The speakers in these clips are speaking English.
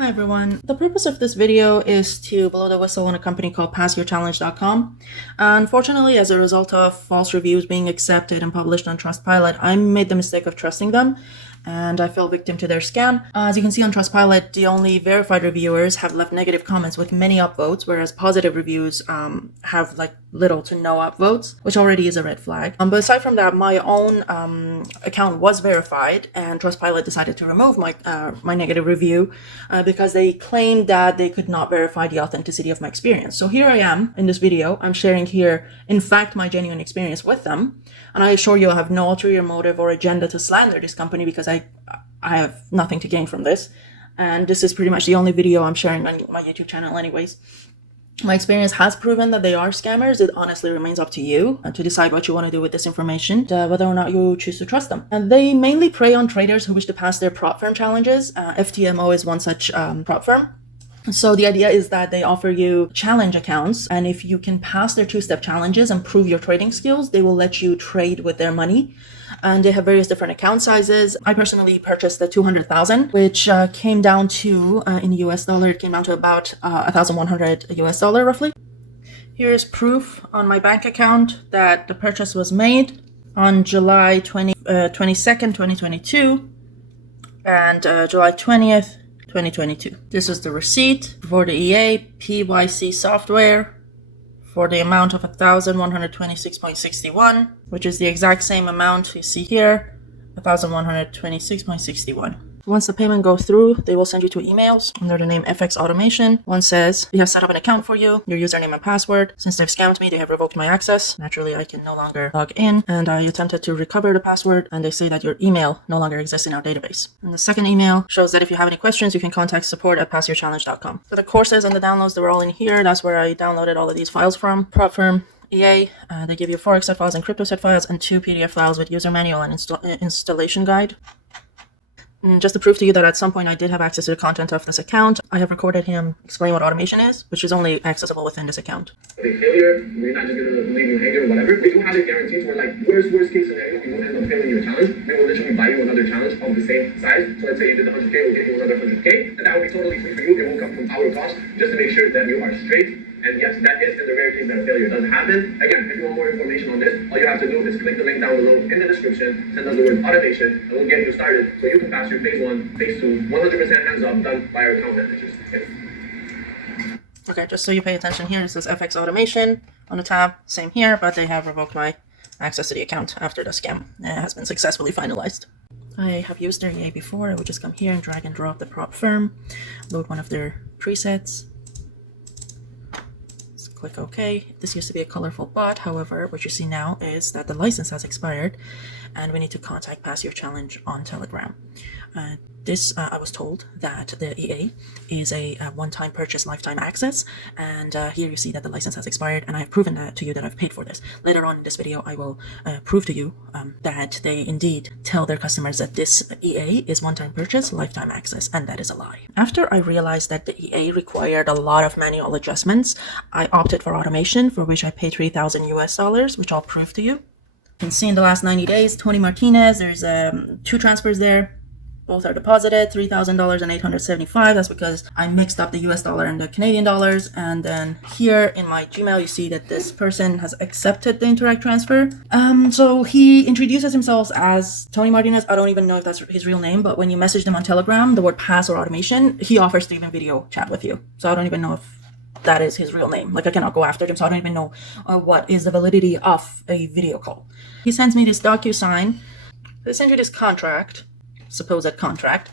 Hi everyone. The purpose of this video is to blow the whistle on a company called PassYourChallenge.com. Unfortunately, as a result of false reviews being accepted and published on Trustpilot, I made the mistake of trusting them and I fell victim to their scam. As you can see on Trustpilot, the only verified reviewers have left negative comments with many upvotes, whereas positive reviews have like little to no upvotes, which already is a red flag. But aside from that, my own account was verified, and Trustpilot decided to remove my my negative review because they claimed that they could not verify the authenticity of my experience. So here I am in this video. I'm sharing here, in fact, my genuine experience with them, and I assure you I have no ulterior motive or agenda to slander this company because I have nothing to gain from this, and this is pretty much the only video I'm sharing on my YouTube channel anyways. My experience has proven that they are scammers. It honestly remains up to you to decide what you want to do with this information, whether or not you choose to trust them. And they mainly prey on traders who wish to pass their prop firm challenges. FTMO is one such prop firm. So the idea is that they offer you challenge accounts, and if you can pass their two-step challenges and prove your trading skills, they will let you trade with their money. And they have various different account sizes. I personally purchased the 200,000, which came down to, in US dollar, it came down to about 1,100 US dollar roughly. Here's proof on my bank account that the purchase was made on July 22nd, 2022 and July 20th, 2022. This is the receipt for the EA PYC software for the amount of 1,126.61, which is the exact same amount you see here, 1,126.61. Once the payment goes through, they will send you two emails under the name FX Automation. One says, we have set up an account for you, your username and password. Since they've scammed me, they have revoked my access. Naturally, I can no longer log in, and I attempted to recover the password, and they say that your email no longer exists in our database. And the second email shows that if you have any questions, you can contact support@passyourchallenge.com. So the courses and the downloads, they were all in here. That's where I downloaded all of these files from. Prop firm, EA, they give you Forex set files and crypto set files and 2 PDF files with user manual and installation guide. Just to prove to you that at some point I did have access to the content of this account, I have recorded him explain what automation is, which is only accessible within this account. A failure, we're not just going to leave you hanging or whatever. We do have it guaranteed where, like, worst case scenario, you won't end up failing your challenge. We will literally buy you another challenge of the same size. So let's say you did the 100K, we'll get you another 100K, and that will be totally free for you. It won't come from our cost, just to make sure that you are straight. And yes, that is in the rare case that a failure does happen. Again, if you want more information on this, all you have to do is click the link down below in the description, send us the word automation, and we'll get you started so you can pass your phase 1, phase 2, 100% hands up, done by our account managers. Okay, just so you pay attention here, it says FX Automation on the tab. Same here, but they have revoked my access to the account after the scam has been successfully finalized. I have used their EA before. I would just come here and drag and drop the prop firm, load one of their presets. Click OK. This used to be a colorful bot. However, what you see now is that the license has expired and we need to contact Pass Your Challenge on Telegram. I was told that the EA is a one-time purchase, lifetime access, and here you see that the license has expired, and I have proven that to you that I've paid for this. Later on in this video, I will prove to you that they indeed tell their customers that this EA is one-time purchase, lifetime access, and that is a lie. After I realized that the EA required a lot of manual adjustments, I opted for automation, for which I paid 3,000 US dollars, which I'll prove to you. You can see in the last 90 days, Tony Martinez, there's 2 transfers there. Both are deposited, $3,000 and $875. That's because I mixed up the US dollar and the Canadian dollars. And then here in my Gmail, you see that this person has accepted the Interact transfer. So he introduces himself as Tony Martinez. I don't even know if that's his real name, but when you message them on Telegram, the word pass or automation, he offers to even video chat with you. So I don't even know if that is his real name. Like, I cannot go after him, so I don't even know what is the validity of a video call. He sends me this DocuSign. They send you this contract. Supposed contract.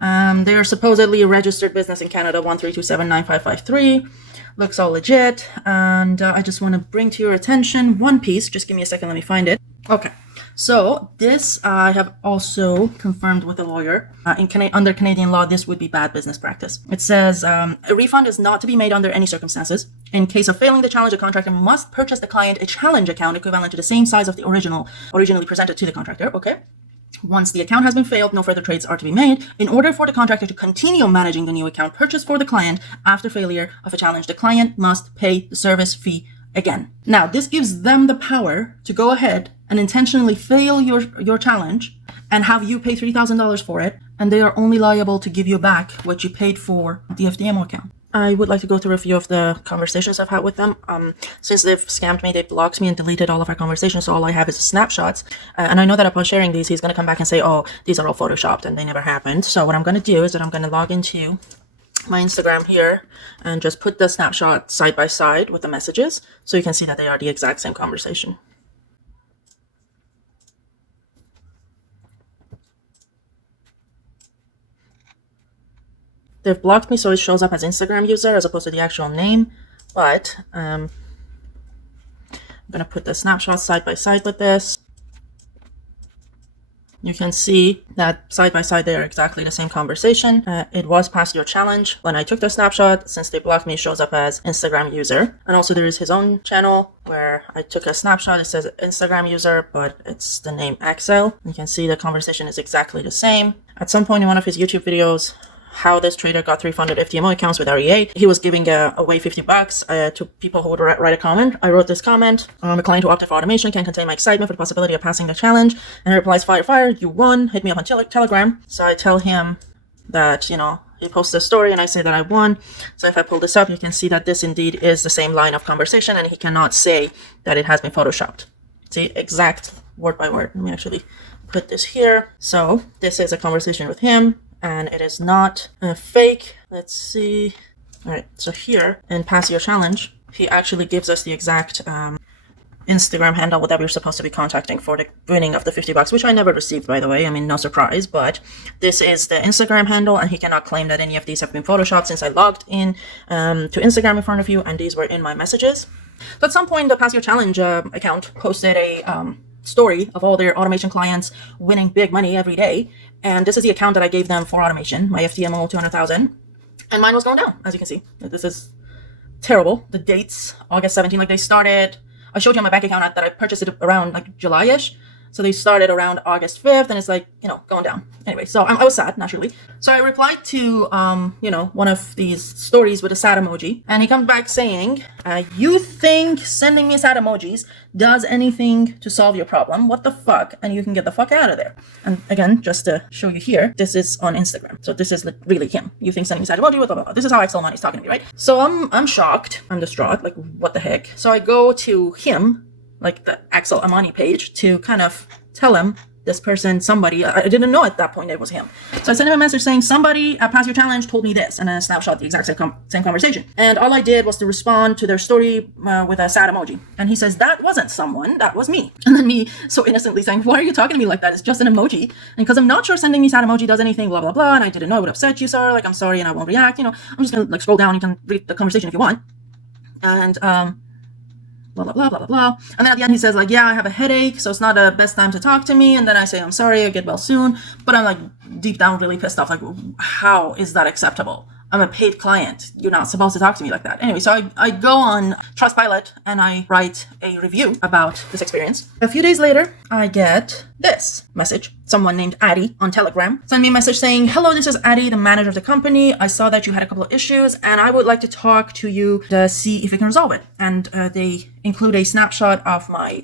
They are supposedly a registered business in Canada, 132795553. Looks all legit, and I just want to bring to your attention one piece. Just give me a second, let me find it. Okay, so this I have also confirmed with a lawyer. Under Canadian law, this would be bad business practice. It says a refund is not to be made under any circumstances. In case of failing the challenge, the contractor must purchase the client a challenge account equivalent to the same size of the originally presented to the contractor. Okay. Once the account has been failed, no further trades are to be made. In order for the contractor to continue managing the new account purchased for the client after failure of a challenge, the client must pay the service fee again. Now, this gives them the power to go ahead and intentionally fail your challenge and have you pay $3,000 for it and they are only liable to give you back what you paid for the FDMO account. I would like to go through a few of the conversations I've had with them. Since they've scammed me, they blocked me and deleted all of our conversations, so all I have is snapshots. And I know that upon sharing these, he's going to come back and say, oh, these are all photoshopped and they never happened. So what I'm going to do is that I'm going to log into my Instagram here and just put the snapshot side by side with the messages so you can see that they are the exact same conversation. They've blocked me so it shows up as Instagram user as opposed to the actual name, but I'm going to put the snapshot side by side with this. You can see that side by side they are exactly the same conversation. It was past your challenge. When I took the snapshot, since they blocked me, it shows up as Instagram user. And also there is his own channel where I took a snapshot. It says Instagram user, but it's the name Axel. You can see the conversation is exactly the same. At some point in one of his YouTube videos, how this trader got 300 FTMO accounts with REA. He was giving away $50 to people who would write a comment. I wrote this comment. A client who opted for automation can contain my excitement for the possibility of passing the challenge. And he replies, fire, fire, you won. Hit me up on Telegram. So I tell him that, you know, he posts a story and I say that I won. So if I pull this up, you can see that this indeed is the same line of conversation and he cannot say that it has been photoshopped. See, exact word by word. Let me actually put this here. So this is a conversation with him. And it is not fake. Let's see. All right, so here in Pass Your Challenge, he actually gives us the exact Instagram handle that we're supposed to be contacting for the winning of the $50, which I never received, by the way. I mean, no surprise, but this is the Instagram handle, and he cannot claim that any of these have been photoshopped since I logged in to Instagram in front of you, and these were in my messages. So at some point, the Pass Your Challenge account posted a story of all their automation clients winning big money every day. And this is the account that I gave them for automation, my FTMO 200,000. And mine was going down, as you can see. This is terrible. The dates, August 17, like they started, I showed you on my bank account that I purchased it around like July-ish. So they started around August 5th, and it's like, you know, going down. Anyway, so I was sad, naturally. So I replied to, you know, one of these stories with a sad emoji. And he comes back saying, you think sending me sad emojis does anything to solve your problem? What the fuck? And you can get the fuck out of there. And again, just to show you here, this is on Instagram. So this is really him. You think sending me sad emoji? Blah, blah, blah. This is how Axel Amani is talking to me, right? So I'm shocked. I'm distraught. Like, what the heck? So I go to him, like the Axel Amani page, to kind of tell him this person, somebody, I didn't know at that point it was him. So I sent him a message saying, somebody at Pass Your Challenge told me this, and then a snapshot the exact same conversation. And all I did was to respond to their story with a sad emoji. And he says, that wasn't someone, that was me. And then me so innocently saying, why are you talking to me like that? It's just an emoji. And because I'm not sure sending me sad emoji does anything, blah, blah, blah, and I didn't know it would upset you, sir. Like, I'm sorry and I won't react. You know, I'm just gonna like scroll down. You can read the conversation if you want. And blah, blah, blah, blah, blah, blah. And then at the end he says like, yeah, I have a headache, so it's not the best time to talk to me. And then I say, I'm sorry, I'll get well soon. But I'm like deep down really pissed off. Like, how is that acceptable? I'm a paid client. You're not supposed to talk to me like that. Anyway, so I go on Trustpilot and I write a review about this experience. A few days later, I get this message. Someone named Addie on Telegram sent me a message saying, hello, this is Addie, the manager of the company. I saw that you had a couple of issues and I would like to talk to you to see if we can resolve it. And they include a snapshot of my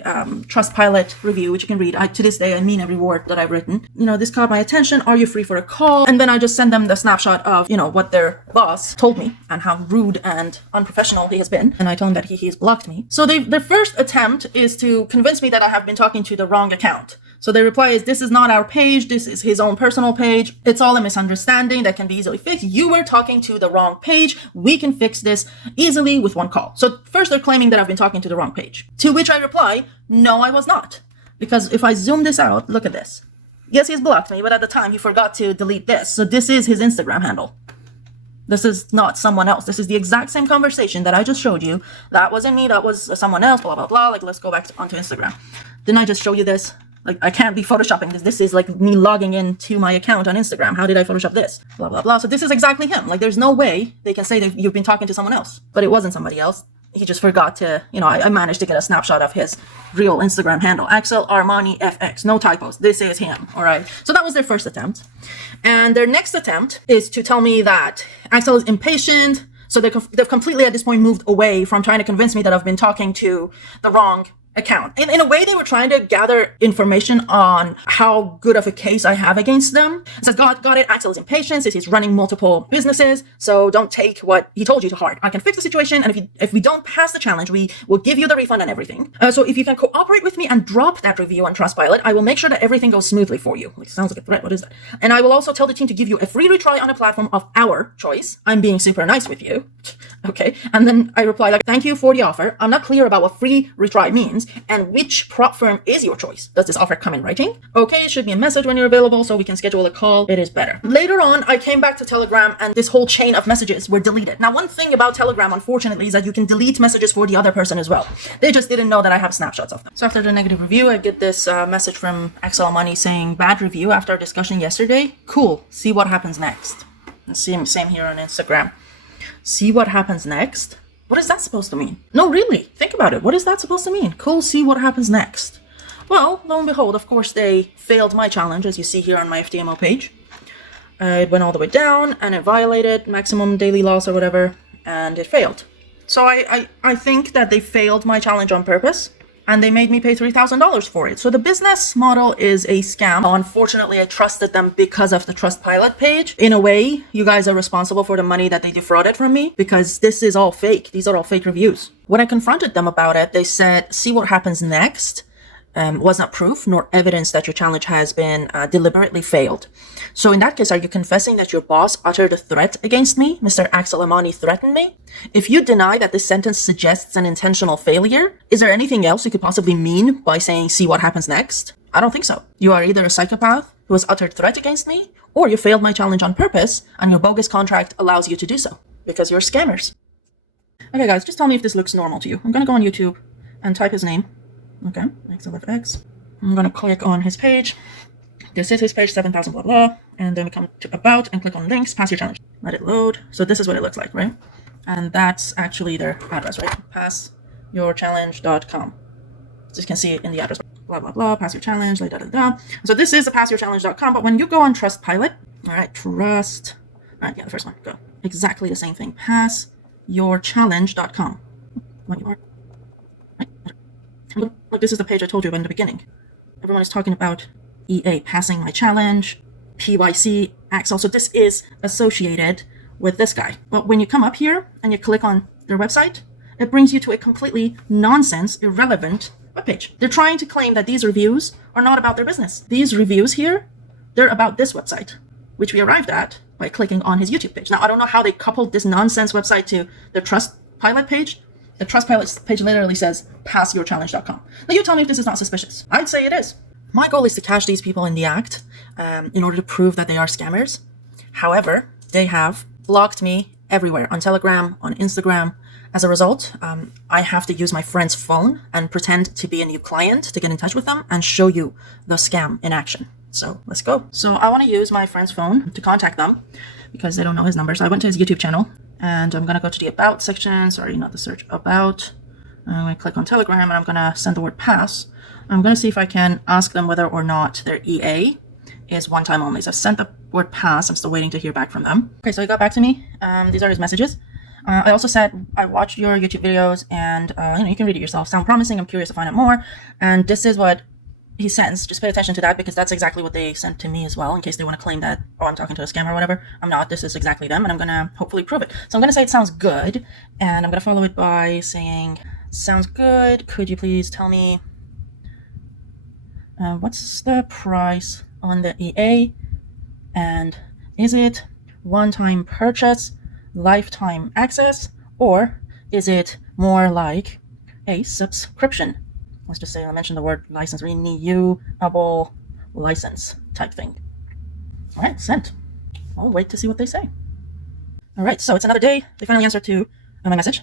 Trustpilot review, which you can read. To this day, I mean every word that I've written. You know, this caught my attention. Are you free for a call? And then I just send them the snapshot of, you know, what their boss told me and how rude and unprofessional he has been. And I told him that he has blocked me. So their first attempt is to convince me that I have been talking to the wrong account. So the reply is, this is not our page. This is his own personal page. It's all a misunderstanding that can be easily fixed. You were talking to the wrong page. We can fix this easily with one call. So first they're claiming that I've been talking to the wrong page. To which I reply, no, I was not. Because if I zoom this out, look at this. Yes, he's blocked me, but at the time he forgot to delete this. So this is his Instagram handle. This is not someone else. This is the exact same conversation that I just showed you. That wasn't me. That was someone else, blah, blah, blah. Like, let's go back onto Instagram. Didn't I just show you this? Like, I can't be photoshopping this. This is like me logging into my account on Instagram. How did I photoshop this? Blah, blah, blah. So this is exactly him. Like, there's no way they can say that you've been talking to someone else. But it wasn't somebody else. He just forgot to, you know, I managed to get a snapshot of his real Instagram handle. Axel Amani FX. No typos. This is him. All right. So that was their first attempt. And their next attempt is to tell me that Axel is impatient. So they've completely at this point moved away from trying to convince me that I've been talking to the wrong account. In a way, they were trying to gather information on how good of a case I have against them. It says, got it, Axel is impatient, says he's running multiple businesses, so don't take what he told you to heart. I can fix the situation, and if we don't pass the challenge, we will give you the refund and everything. So if you can cooperate with me and drop that review on Trustpilot, I will make sure that everything goes smoothly for you. Like, sounds like a threat, what is that? And I will also tell the team to give you a free retry on a platform of our choice. I'm being super nice with you. Okay, and then I reply like, thank you for the offer. I'm not clear about what free retry means and which prop firm is your choice. Does this offer come in writing? Okay, it should be a message when you're available so we can schedule a call. It is better. Later on, I came back to Telegram and this whole chain of messages were deleted. Now, one thing about Telegram, unfortunately, is that you can delete messages for the other person as well. They just didn't know that I have snapshots of them. So after the negative review, I get this message from Axel Amani saying, bad review after our discussion yesterday. Cool. See what happens next. Same here on Instagram. See what happens next? What is that supposed to mean? No, really, think about it. What is that supposed to mean? Cool, see what happens next. Well, lo and behold, of course, they failed my challenge, as you see here on my FTMO page. It went all the way down, and it violated maximum daily loss or whatever, and it failed. So I think that they failed my challenge on purpose, and they made me pay $3,000 for it. So the business model is a scam. Unfortunately, I trusted them because of the Trustpilot page. In a way, you guys are responsible for the money that they defrauded from me because this is all fake. These are all fake reviews. When I confronted them about it, they said, see what happens next. Was not proof nor evidence that your challenge has been deliberately failed. So in that case, are you confessing that your boss uttered a threat against me? Mr. Axel Amani threatened me? If you deny that this sentence suggests an intentional failure, is there anything else you could possibly mean by saying, see what happens next? I don't think so. You are either a psychopath who has uttered threat against me, or you failed my challenge on purpose, and your bogus contract allows you to do so, because you're scammers. Okay guys, just tell me if this looks normal to you. I'm gonna go on YouTube and type his name. Okay, XLFX. I'm gonna click on his page. This is his page, 7,000 blah blah. And then we come to about and click on links, pass your challenge. Let it load. So this is what it looks like, right? And that's actually their address, right? Passyourchallenge.com. So you can see it in the address. Blah blah blah, pass your challenge, da da da. So this is the passyourchallenge.com, but when you go on Trustpilot, alright, the first one, go. Exactly the same thing. Passyourchallenge.com. What you are. Like this is the page I told you about in the beginning. Everyone is talking about EA passing my challenge, PYC, Axel. So this is associated with this guy. But when you come up here and you click on their website, it brings you to a completely nonsense, irrelevant webpage. They're trying to claim that these reviews are not about their business. These reviews here, they're about this website, which we arrived at by clicking on his YouTube page. Now, I don't know how they coupled this nonsense website to their Trustpilot page. The Trustpilot page literally says passyourchallenge.com. Now you tell me if this is not suspicious. I'd say it is. My goal is to catch these people in the act in order to prove that they are scammers. However, they have blocked me everywhere, on Telegram, on Instagram. As a result, I have to use my friend's phone and pretend to be a new client to get in touch with them and show you the scam in action. So let's go. So I want to use my friend's phone to contact them because they don't know his number. So I went to his YouTube channel. And I'm going to go to the About section. Sorry, not the search. About. I'm going to click on Telegram and I'm going to send the word pass. I'm going to see if I can ask them whether or not their EA is one time only. So I've sent the word pass. I'm still waiting to hear back from them. Okay, so he got back to me. These are his messages. I also said, I watched your YouTube videos and you can read it yourself. Sound promising. I'm curious to find out more. And this is what he sends. Just pay attention to that because that's exactly what they sent to me as well, in case they want to claim that, oh, I'm talking to a scam or whatever. I'm not. This is exactly them, and I'm going to hopefully prove it. So I'm going to say it sounds good, and I'm going to follow it by saying, sounds good. Could you please tell me what's the price on the EA, and is it one-time purchase, lifetime access, or is it more like a subscription? Let's just say I mentioned the word license, renewable license type thing. All right, sent. I'll wait to see what they say. All right, so it's another day. They finally answered to my message.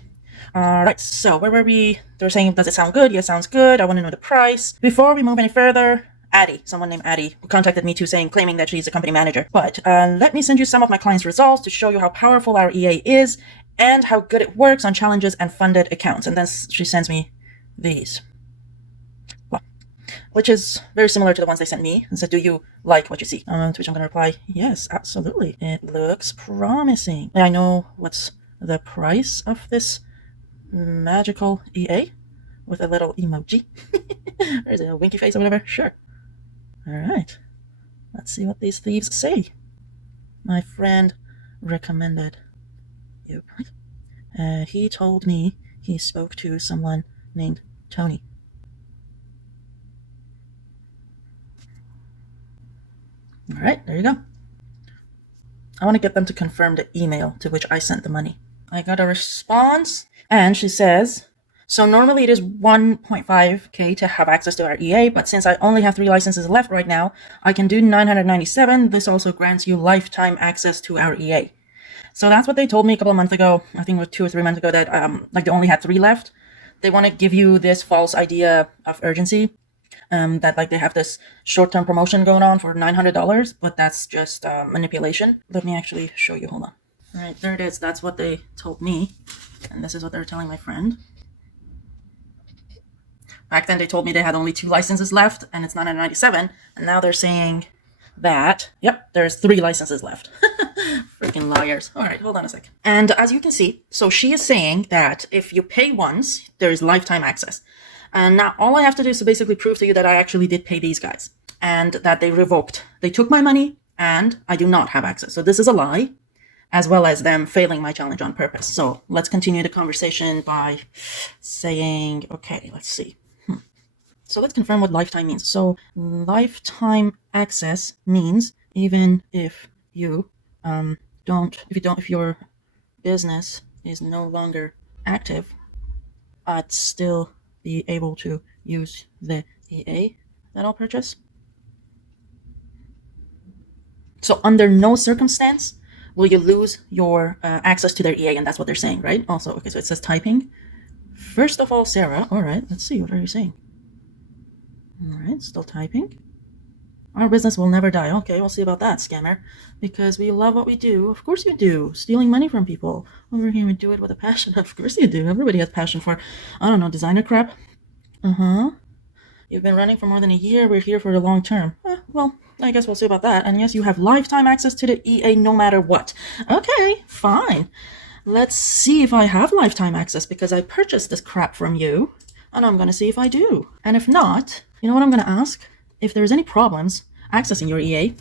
All right, so where were we? They're saying, does it sound good? Yes, sounds good. I want to know the price. Before we move any further, Addie, someone named Addie, contacted me too, claiming that she's a company manager. But let me send you some of my clients' results to show you how powerful our EA is and how good it works on challenges and funded accounts. And then she sends me these. Which is very similar to the ones they sent me and said, do you like what you see? To which I'm going to reply, yes, absolutely. It looks promising. I know what's the price of this magical EA. with a little emoji. Or is it a winky face or whatever? Sure. All right. Let's see what these thieves say. My friend recommended you. He told me he spoke to someone named Tony. All right, there you go. I want to get them to confirm the email to which I sent the money. I got a response, and she says, so normally it is 1.5K to have access to our EA, but since I only have 3 licenses left right now, I can do 997. This also grants you lifetime access to our EA. So that's what they told me a couple of months ago. I think it was 2 or 3 months ago that like they only had 3 left. They want to give you this false idea of urgency. That like they have this short-term promotion going on for $900, but that's just manipulation. Let me actually show you. Hold on. All right, there it is. That's what they told me, and this is what they're telling my friend. Back then, they told me they had only 2 licenses left, and it's $997, and now they're saying that, yep, there's 3 licenses left. Freaking liars. All right, hold on a sec. And as you can see, so she is saying that if you pay once, there is lifetime access. And now all I have to do is to basically prove to you that I actually did pay these guys and that they revoked. They took my money and I do not have access. So this is a lie, as well as them failing my challenge on purpose. So let's continue the conversation by saying, okay, let's see. So let's confirm what lifetime means. So lifetime access means even if you if your business is no longer active, I'd still be able to use the EA that I'll purchase. So under no circumstance will you lose your access to their EA, and that's what they're saying, right? Also, okay, so it says typing. First of all, Sarah, all right, let's see, what are you saying? All right, still typing. Our business will never die. Okay, we'll see about that, scammer. Because we love what we do. Of course you do. Stealing money from people. Over here, we do it with a passion. Of course you do. Everybody has passion for, I don't know, designer crap. You've been running for more than a year. We're here for the long term. Well, I guess we'll see about that. And yes, you have lifetime access to the EA no matter what. Okay, fine. Let's see if I have lifetime access because I purchased this crap from you. And I'm going to see if I do. And if not, you know what I'm going to ask? If there's any problems accessing your EA,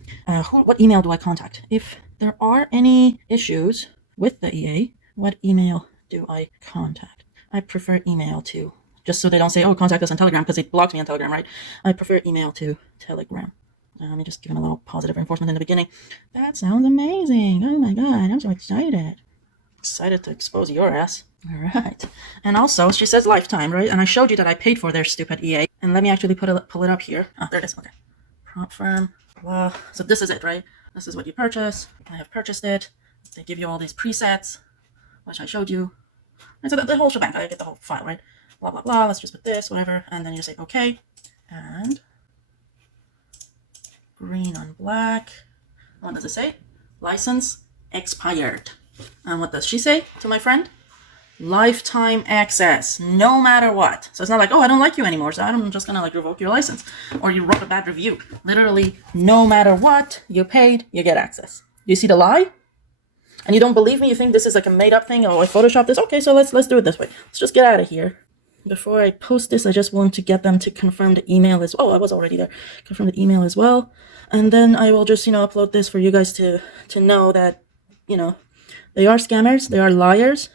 what email do I contact? If there are any issues with the EA, what email do I contact? I prefer email to, just so they don't say, oh, contact us on Telegram, because it blocks me on Telegram, right? I prefer email to Telegram. Let me just give them a little positive reinforcement in the beginning. That sounds amazing. Oh my God, I'm so excited. Excited to expose your ass. All right. And also, she says lifetime, right? And I showed you that I paid for their stupid EA. And let me actually pull it up here. Oh, there it is. Okay. Prompt firm. Blah. So this is it, right? This is what you purchase. I have purchased it. They give you all these presets, which I showed you. And so the whole shebang. I get the whole file, right? Blah, blah, blah. Let's just put this, whatever. And then you say, okay. And green on black. What does it say? License expired. And what does she say to my friend? Lifetime access, no matter what. So it's not like, oh, I don't like you anymore, so I'm just gonna like revoke your license, or you wrote a bad review. Literally, no matter what, you paid, you get access. You see the lie? And you don't believe me? You think this is like a made-up thing? Oh, I photoshopped this. Okay, so let's do it this way. Let's just get out of here. Before I post this, I just want to get them to confirm the email as well. Oh, I was already there. Confirm the email as well, and then I will just upload this for you guys to know that they are scammers, they are liars.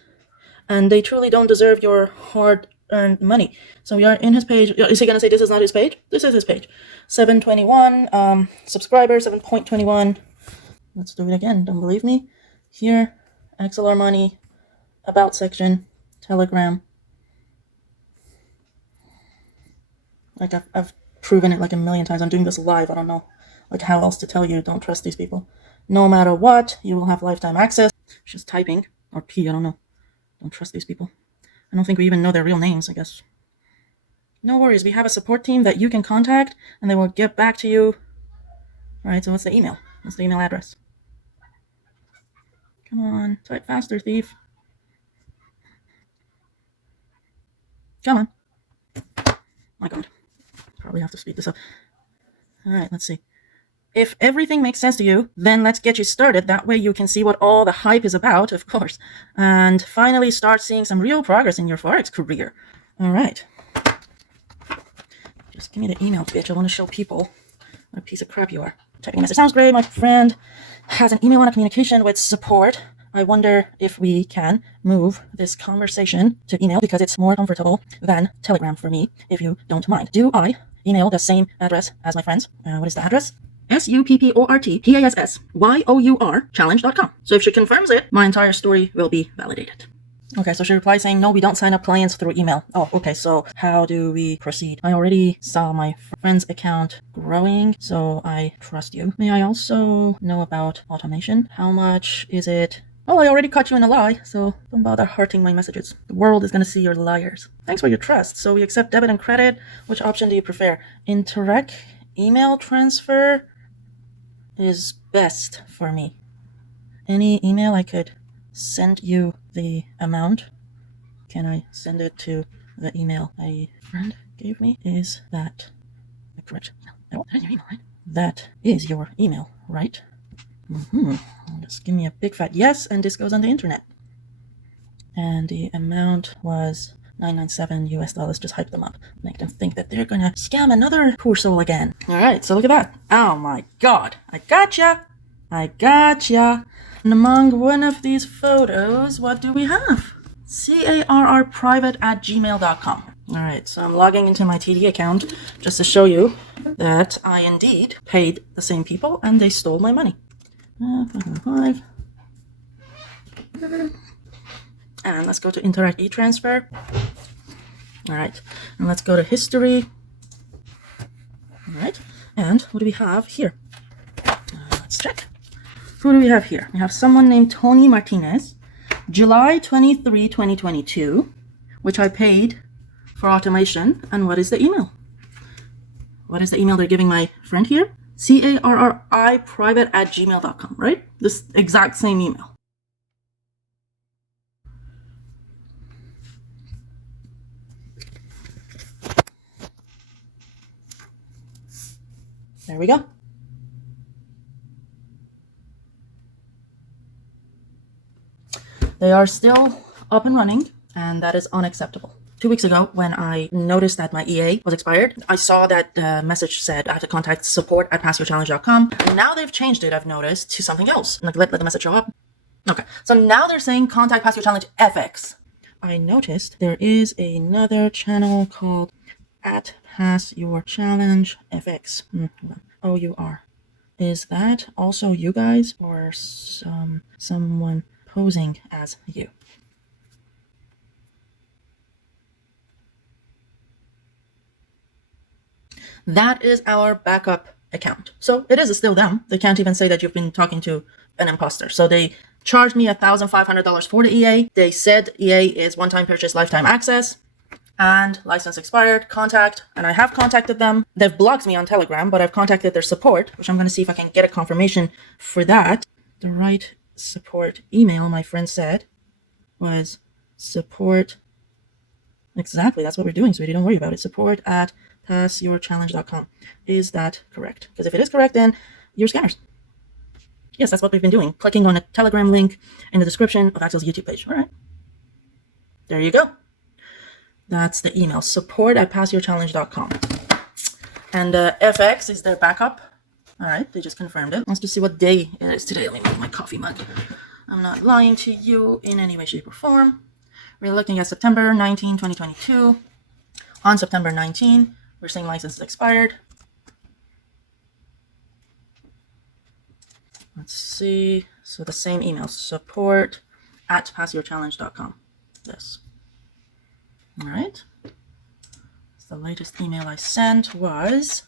And they truly don't deserve your hard-earned money. So we are in his page. Is he going to say this is not his page? This is his page. 721 subscribers, 7.21. Let's do it again. Don't believe me? Here, Axel Amani, about section, Telegram. Like I've proven it like a million times. I'm doing this live. I don't know like how else to tell you. Don't trust these people. No matter what, you will have lifetime access. She's typing. Or P, I don't know. Don't trust these people. I don't think we even know their real names, I guess. No worries. We have a support team that you can contact, and they will get back to you. All right, so what's the email? What's the email address? Come on. Type faster, thief. Come on. My God. Probably have to speed this up. All right, let's see. If everything makes sense to you, then let's get you started. That way you can see what all the hype is about, of course. And finally start seeing some real progress in your Forex career. All right. Just give me the email, bitch. I want to show people what a piece of crap you are. Typing a message. Sounds great. My friend has an email and a communication with support. I wonder if we can move this conversation to email because it's more comfortable than Telegram for me, if you don't mind. Do I email the same address as my friends? What is the address? supportpassyour challenge.com. So if she confirms it, my entire story will be validated. Okay, so she replies saying, no, we don't sign up clients through email. Oh, okay, so how do we proceed? I already saw my friend's account growing, so I trust you. May I also know about automation? How much is it? Oh, I already caught you in a lie, so don't bother hearting my messages. The world is going to see your liars. Thanks for your trust. So we accept debit and credit. Which option do you prefer? Interact email transfer is best for me. Any email I could send you the amount. Can I send it to the email a friend gave me? Is that the correct email? That is your email, right? That is your email, right? Just give me a big fat yes, and this goes on the internet. And the amount was $997 US. Just hype them up. Make them think that they're gonna scam another poor soul again. Alright, so look at that. Oh my god. I gotcha. And among one of these photos, what do we have? carrprivate@gmail.com. Alright, so I'm logging into my TD account just to show you that I indeed paid the same people and they stole my money. 505. And let's go to Interact e-transfer. Alright, and let's go to history. Alright, and what do we have here? Let's check. Who do we have here? We have someone named Tony Martinez, July 23, 2022, which I paid for automation. And what is the email? What is the email they're giving my friend here? carrprivate@gmail.com, right? This exact same email. There we go. They are still up and running, and that is unacceptable. 2 weeks ago, when I noticed that my EA was expired, I saw that the message said I have to contact support@passyourchallenge.com. And now they've changed it, I've noticed, to something else. Like, let the message show up. Okay, so now they're saying contact Pass Your Challenge FX. I noticed there is another channel called @PassYourChallengeFX. OUR. Is that also you guys, or someone posing as you? That is our backup account. So it is still them. They can't even say that you've been talking to an imposter. So they charged me $1,500 for the EA. They said EA is one-time purchase, lifetime access, and license expired, contact, and I have contacted them. They've blocked me on Telegram, but I've contacted their support, which I'm going to see if I can get a confirmation for that. The right support email, my friend said, was support. Exactly, that's what we're doing, sweetie. Don't worry about it. Support@passyourchallenge.com. Is that correct? Because if it is correct, then you're scammers. Yes, that's what we've been doing. Clicking on a Telegram link in the description of Axel's YouTube page. All right. There you go. That's the email. Support@passyourchallenge.com. And FX is their backup. All right, they just confirmed it. Let's just see what day it is today. Let me move my coffee mug. I'm not lying to you in any way, shape, or form. We're looking at September 19, 2022. On September 19, we're saying license is expired. Let's see. So the same email, support@passyourchallenge.com. This. All right. So the latest email I sent was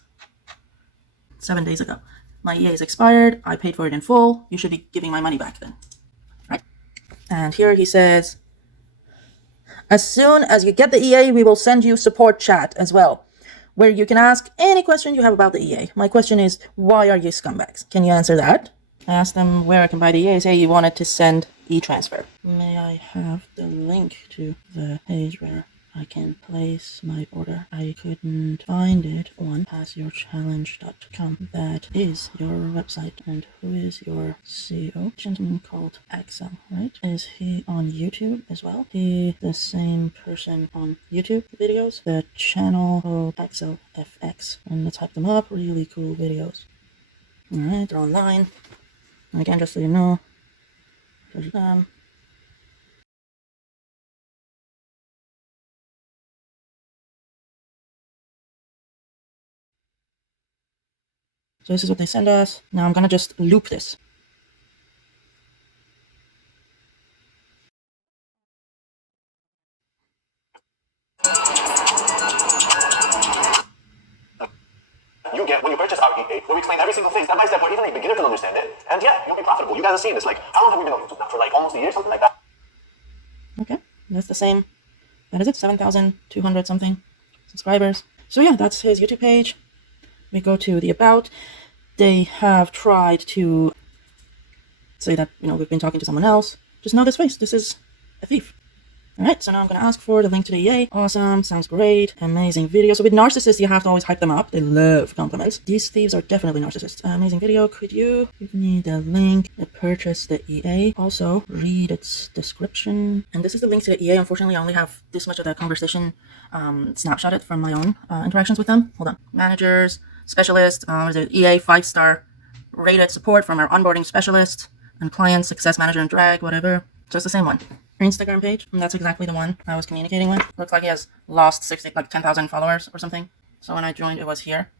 7 days ago. My EA is expired. I paid for it in full. You should be giving my money back then. Right? And here he says, as soon as you get the EA, we will send you support chat as well, where you can ask any question you have about the EA. My question is, why are you scumbags? Can you answer that? I asked them where I can buy the EA. They say he wanted to send e-transfer. May I have the link to the page where I can place my order. I couldn't find it on passyourchallenge.com. That is your website. And who is your CEO? Gentleman called Axel, right? Is he on YouTube as well? He the same person on YouTube videos? The channel called Axel FX. And let's hype them up. Really cool videos. Alright, they're online. And again, just so you know, here's them. So this is what they send us. Now I'm gonna just loop this. You get when you purchase our e-page, where we explain every single thing step by step, where even a beginner can understand it. And yeah, you'll be profitable. You guys have seen this. Like, how long have we been on YouTube now? For like almost a year, something like that. Okay, that's the same. That is it, 7,200 something subscribers. So yeah, that's his YouTube page. We go to the about. They have tried to say that, we've been talking to someone else. Just know this face. This is a thief. Alright, so now I'm going to ask for the link to the EA. Awesome, sounds great, amazing video. So with narcissists, you have to always hype them up. They love compliments. These thieves are definitely narcissists. Amazing video. Could you give me the link to purchase the EA? Also, read its description. And this is the link to the EA. Unfortunately, I only have this much of the conversation snapshotted from my own interactions with them. Hold on. Managers, specialists, EA 5-star rated support from our onboarding specialist and client, success manager and drag, whatever. Just the same one. Our Instagram page, and that's exactly the one I was communicating with. Looks like he has lost 10,000 followers or something. So when I joined, it was here.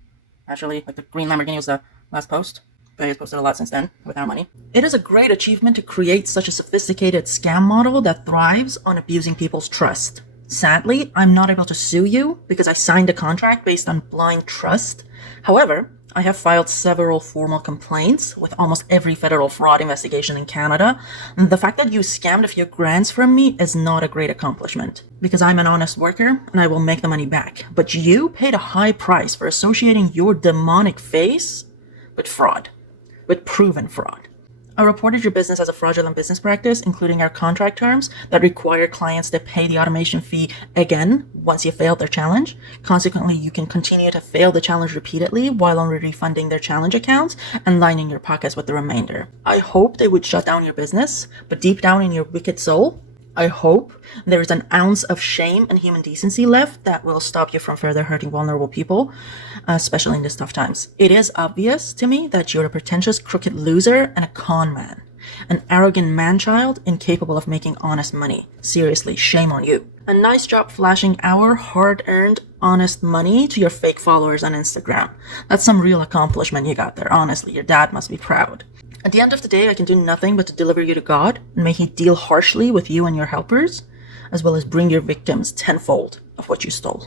Actually, like the green Lamborghini was the last post. But he's posted a lot since then with our money. It is a great achievement to create such a sophisticated scam model that thrives on abusing people's trust. Sadly, I'm not able to sue you because I signed a contract based on blind trust. However, I have filed several formal complaints with almost every federal fraud investigation in Canada. And the fact that you scammed a few grants from me is not a great accomplishment because I'm an honest worker and I will make the money back. But you paid a high price for associating your demonic face with fraud, with proven fraud. I reported your business as a fraudulent business practice, including our contract terms that require clients to pay the automation fee again once you failed their challenge. Consequently, you can continue to fail the challenge repeatedly while only refunding their challenge accounts and lining your pockets with the remainder. I hope they would shut down your business, but deep down in your wicked soul, I hope there is an ounce of shame and human decency left that will stop you from further hurting vulnerable people, especially in these tough times. It is obvious to me that you're a pretentious, crooked loser and a con man. An arrogant man-child incapable of making honest money. Seriously, shame on you. A nice job flashing our hard-earned, honest money to your fake followers on Instagram. That's some real accomplishment you got there. Honestly, your dad must be proud. At the end of the day, I can do nothing but to deliver you to God, and may He deal harshly with you and your helpers, as well as bring your victims tenfold of what you stole.